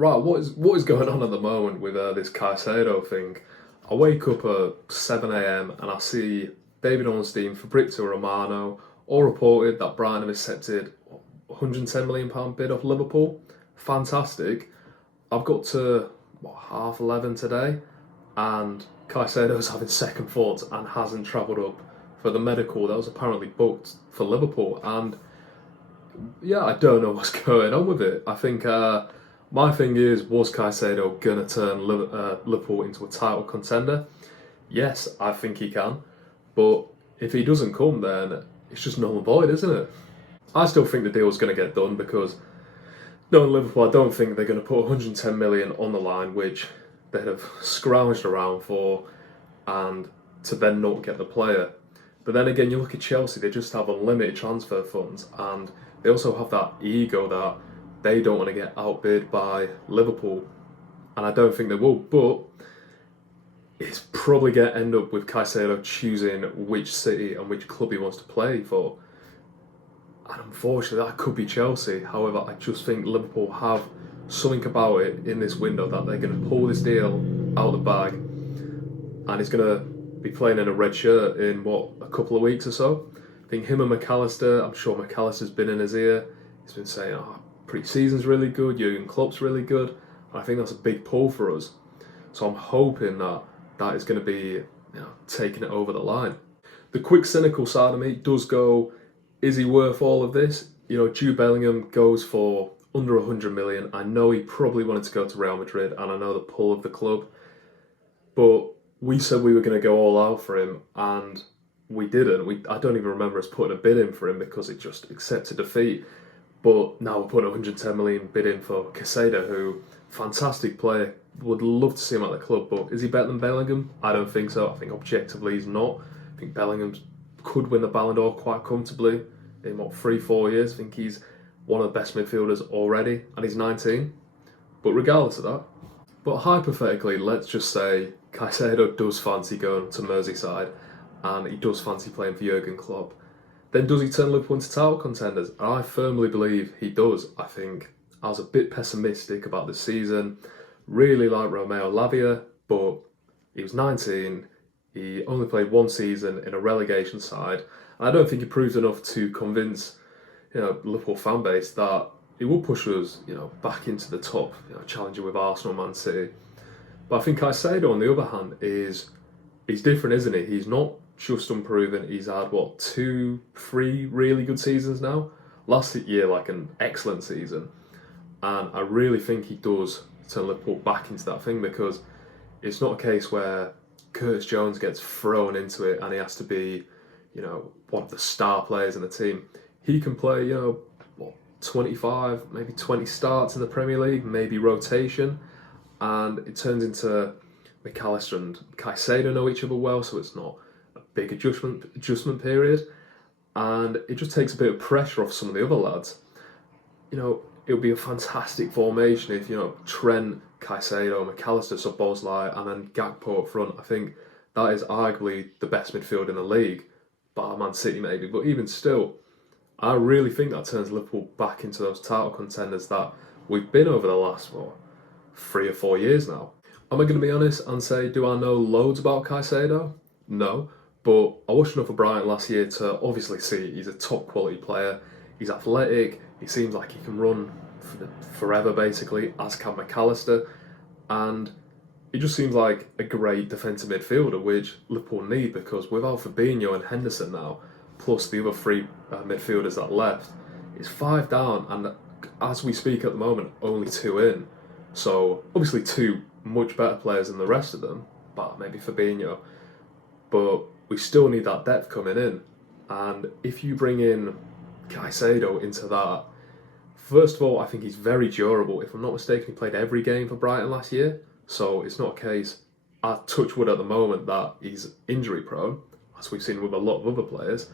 Right, what is going on at the moment with this Caicedo thing? I wake up at 7 a.m. and I see David Ornstein, Fabrizio Romano all reported that Brighton have accepted £110 million bid off Liverpool. Fantastic. I've got to half 11 today, and Caicedo's having second thoughts and hasn't travelled up for the medical that was apparently booked for Liverpool. And yeah, I don't know what's going on with it. I think my thing is, was Caicedo going to turn Liverpool into a title contender? Yes, I think he can. But if he doesn't come, then it's just null and void, isn't it? I still think the deal's going to get done because knowing Liverpool, I don't think they're going to put 110 million on the line, which they'd have scrounged around for, and to then not get the player. But then again, you look at Chelsea, they just have unlimited transfer funds, and they also have that ego that they don't want to get outbid by Liverpool. And I don't think they will, but it's probably going to end up with Caicedo choosing which city and which club he wants to play for. And unfortunately, that could be Chelsea. However, I just think Liverpool have something about it in this window that they're going to pull this deal out of the bag, and he's going to be playing in a red shirt in, a couple of weeks or so. I think him and McAllister, I'm sure McAllister's been in his ear. He's been saying, pre-season's really good, Jurgen Klopp's really good. And I think that's a big pull for us. So I'm hoping that is going to be taking it over the line. The quick cynical side of me does go, is he worth all of this? Jude Bellingham goes for under 100 million. I know he probably wanted to go to Real Madrid, and I know the pull of the club. But we said we were going to go all out for him, and we didn't. I don't even remember us putting a bid in for him because it just accepted defeat. But now we're putting a 110 million bid in for Caicedo, who, fantastic player, would love to see him at the club. But is he better than Bellingham? I don't think so. I think objectively he's not. I think Bellingham could win the Ballon d'Or quite comfortably in 3-4 years. I think he's one of the best midfielders already, and he's 19. But regardless of that, but hypothetically, let's just say Caicedo does fancy going to Merseyside and he does fancy playing for Jurgen Klopp. Then does he turn Liverpool into title contenders? I firmly believe he does. I think I was a bit pessimistic about this season. Really like Romeo Lavia, but he was 19. He only played one season in a relegation side. And I don't think he proved enough to convince Liverpool fan base that he will push us back into the top, challenging with Arsenal, Man City. But I think Caicedo, on the other hand, he's different, isn't he? He's not just unproven. He's had 2-3 really good seasons now. Last year, an excellent season, and I really think he does turn Liverpool back into that thing, because it's not a case where Curtis Jones gets thrown into it and he has to be, one of the star players in the team. He can play, 25, maybe 20 starts in the Premier League, maybe rotation, and it turns into McAllister and Caicedo know each other well, so it's not a big adjustment period, and it just takes a bit of pressure off some of the other lads. It would be a fantastic formation if Trent, Caicedo, McAllister, Szoboszlai, and then Gakpo up front. I think that is arguably the best midfield in the league, bar Man City maybe, but even still, I really think that turns Liverpool back into those title contenders that we've been over the last 3 or 4 years now. Am I going to be honest and say, do I know loads about Caicedo? No, but I watched enough of Brighton last year to obviously see he's a top quality player. He's athletic, he seems like he can run forever basically, as can McAllister, and it just seems like a great defensive midfielder, which Liverpool need, because without Fabinho and Henderson now, plus the other three midfielders that left, it's 5 down, and as we speak at the moment, only 2 in. So obviously 2 much better players than the rest of them, but maybe Fabinho. But we still need that depth coming in, and if you bring in Caicedo into that, first of all, I think he's very durable. If I'm not mistaken, he played every game for Brighton last year, so it's not a case, I touch wood at the moment, that he's injury prone, as we've seen with a lot of other players.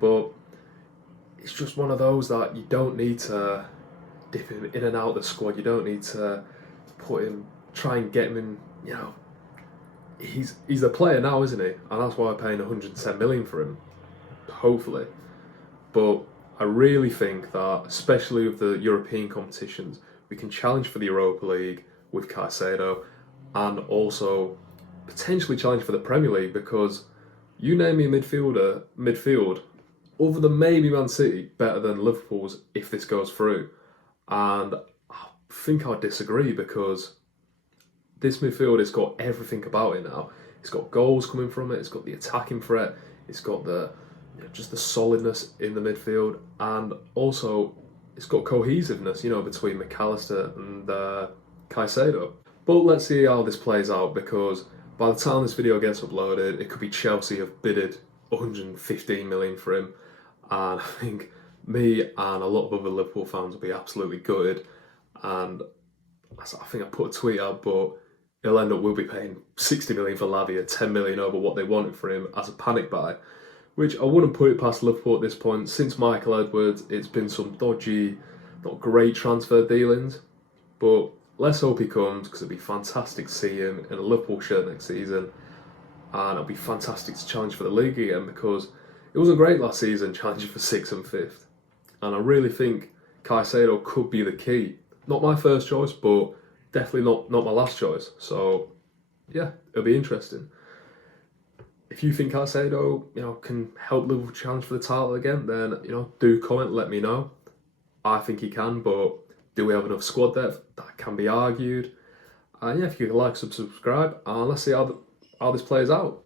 But it's just one of those that you don't need to dip him in and out of the squad. You don't need to try and get him in. He's a player now, isn't he? And that's why we're paying 110 million for him, hopefully. But I really think that, especially with the European competitions, we can challenge for the Europa League with Caicedo, and also potentially challenge for the Premier League, because you name me a midfield, other than maybe Man City, better than Liverpool's if this goes through. And I think I'd disagree, because this midfield has got everything about it now. It's got goals coming from it, it's got the attacking threat, it's got the just the solidness in the midfield, and also it's got cohesiveness, between McAllister and Caicedo. But let's see how this plays out, because by the time this video gets uploaded, it could be Chelsea have bidded 115 million for him, and I think me and a lot of other Liverpool fans will be absolutely gutted. And I think I put a tweet out, but we'll be paying 60 million for Lavia, 10 million over what they wanted for him as a panic buy, which I wouldn't put it past Liverpool at this point. Since Michael Edwards, it's been some dodgy, not great transfer dealings, but let's hope he comes, because it'd be fantastic to see him in a Liverpool shirt next season, and it'll be fantastic to challenge for the league again, because it wasn't great last season challenging for 6th and 5th, and I really think Caicedo could be the key. Not my first choice, but definitely not my last choice. So yeah, it'll be interesting. If you think Caicedo, can help Liverpool challenge for the title again, then do comment, let me know. I think he can, but do we have enough squad depth? That can be argued. And yeah, if you could like, subscribe, and let's see how this plays out.